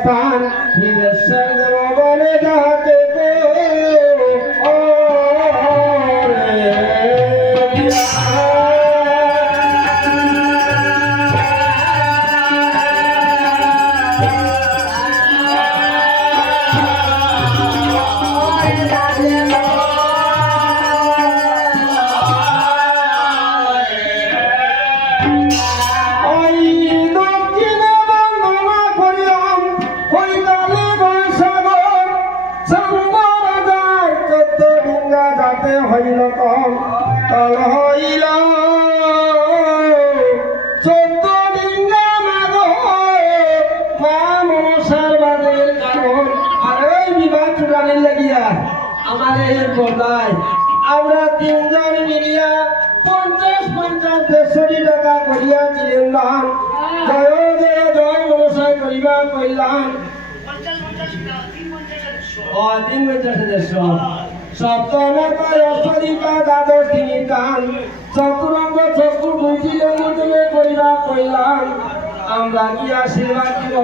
स्थान চন্দ্র রাজার চোদ্দ ডুঙ্গা যাতে হইল কম। তল হইল, চোদ্দ ডিঙ্গা মাগ মা মনসার বাদের কারণ। আর ওই বিবাহ চুটানির লাগিয়া আমাদের বদায়। আমরা তিনজন মিলিয়া পঞ্চাশ পঞ্চাশ দেড়শোটি টাকা করিয়া দিলেন জয় জয় জয় মনসায় করিবা কল্যাণ। ও তিন পঞ্চাশ সপ্তমত অষ্টদিকা দ্বাদশ তিনি দান চতুরঙ্গ চক্ষু বুঝিলে মুদমে করিবা কল্যাণ আমরা কি আশীর্বাদ দিব।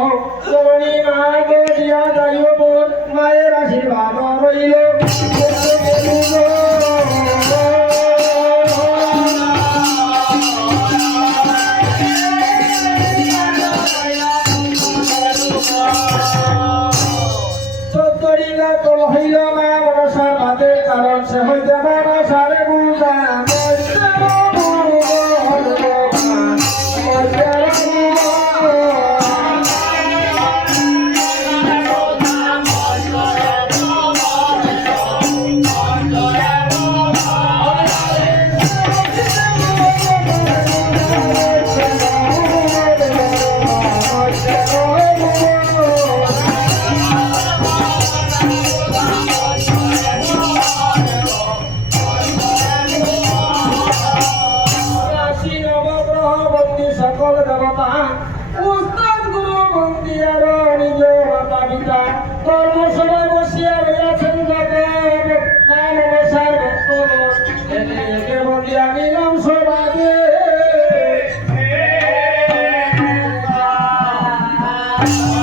চরণী মায় দিয়া যাইব মোর মায়ের আশীর্বাদ রইল। চৌধুরীরা তোল হইল মা বন্দি সকল দেবতা উস্তাদ গুরু বন্দি আর নিজ মাতা পিতা কর্ম সময় বসিয়া রইয়াছেন জগৎ নাম বসার ভক্ত একে বন্দি আমি নাম সবাদে Oh